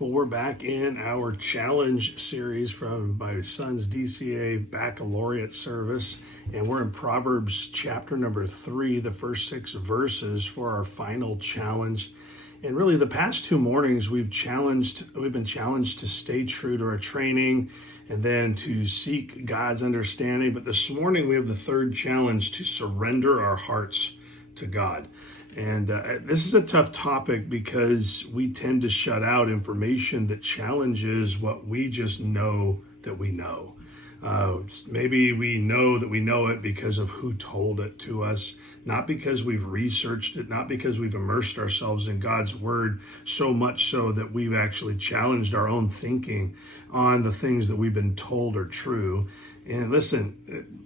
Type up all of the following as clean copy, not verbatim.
Well, we're back in our challenge series from my son's DCA baccalaureate service, and we're in Proverbs chapter number 3, the first 6 verses for our final challenge. And really, the past 2 mornings we've been challenged to stay true to our training and then to seek God's understanding. But this morning we have the third challenge, to surrender our hearts to God. And this is a tough topic because we tend to shut out information that challenges what we just know that we know. Maybe we know that we know it because of who told it to us, not because we've researched it, not because we've immersed ourselves in God's word so much so that we've actually challenged our own thinking on the things that we've been told are true. And listen,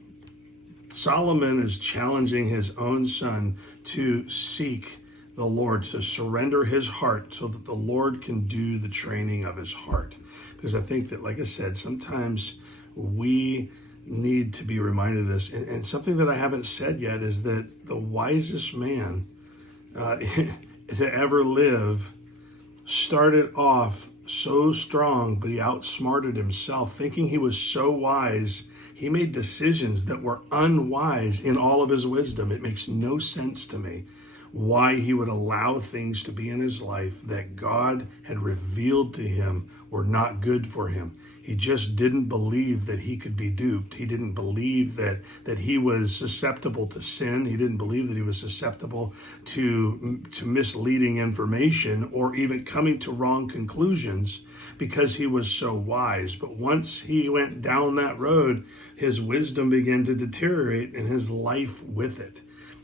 Solomon is challenging his own son to seek the Lord, to surrender his heart so that the Lord can do the training of his heart. Because I think that, like I said, sometimes we need to be reminded of this. And something that I haven't said yet is that the wisest man to ever live started off so strong, but he outsmarted himself, thinking he was so wise. He made decisions that were unwise in all of his wisdom. It makes no sense to me why he would allow things to be in his life that God had revealed to him were not good for him. He just didn't believe that he could be duped. He didn't believe that he was susceptible to sin. He didn't believe that he was susceptible to misleading information or even coming to wrong conclusions because he was so wise. But once he went down that road, his wisdom began to deteriorate and his life with it.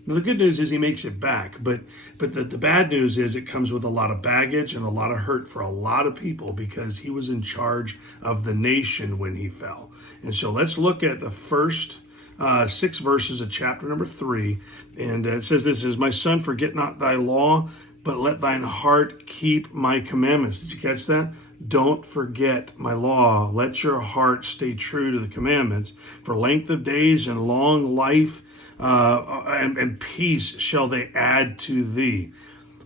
Now, the good news is he makes it back, but the bad news is it comes with a lot of baggage and a lot of hurt for a lot of people because he was in charge of the nation when he fell. And so let's look at the first 6 verses of chapter number 3. And it says this is, "My son, forget not thy law, but let thine heart keep my commandments." Did you catch that? Don't forget my law. Let your heart stay true to the commandments. For length of days and long life and peace shall they add to thee.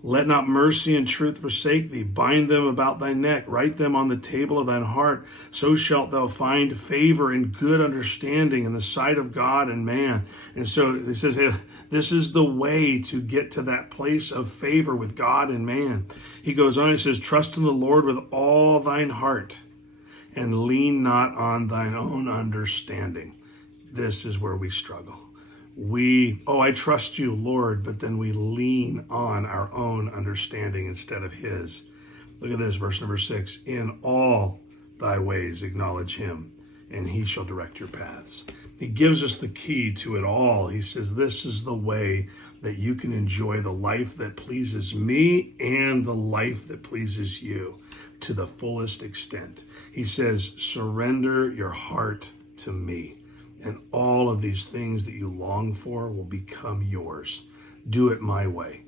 Let not mercy and truth forsake thee. Bind them about thy neck. Write them on the table of thine heart. So shalt thou find favor and good understanding in the sight of God and man. And so it says, hey, this is the way to get to that place of favor with God and man. He goes on, he says, "Trust in the Lord with all thine heart and lean not on thine own understanding." This is where we struggle. I trust you, Lord, but then we lean on our own understanding instead of his. Look at this, verse number 6. "In all thy ways acknowledge him, and he shall direct your paths." He gives us the key to it all. He says, this is the way that you can enjoy the life that pleases me and the life that pleases you to the fullest extent. He says, surrender your heart to me, and all of these things that you long for will become yours. Do it my way.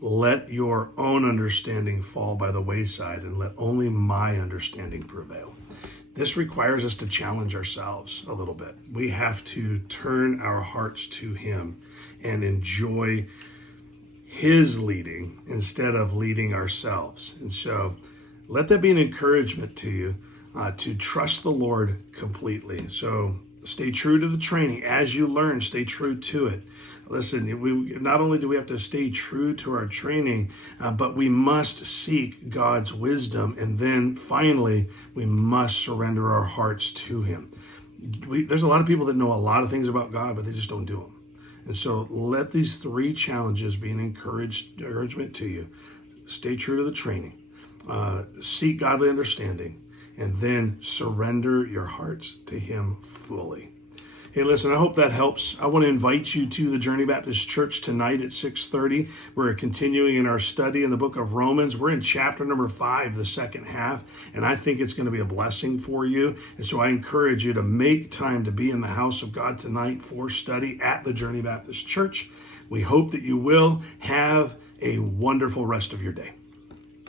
Let your own understanding fall by the wayside, and let only my understanding prevail. This requires us to challenge ourselves a little bit. We have to turn our hearts to him and enjoy his leading instead of leading ourselves. And so let that be an encouragement to you to trust the Lord completely. So stay true to the training. As you learn, stay true to it. Listen, not only do we have to stay true to our training, but we must seek God's wisdom. And then finally, we must surrender our hearts to him. There's a lot of people that know a lot of things about God, but they just don't do them. And so let these 3 challenges be an encouragement to you. Stay true to the training. Seek godly understanding. And then surrender your hearts to him fully. Hey, listen, I hope that helps. I want to invite you to the Journey Baptist Church tonight at 6:30. We're continuing in our study in the book of Romans. We're in chapter number 5, the second half, and I think it's going to be a blessing for you. And so I encourage you to make time to be in the house of God tonight for study at the Journey Baptist Church. We hope that you will have a wonderful rest of your day.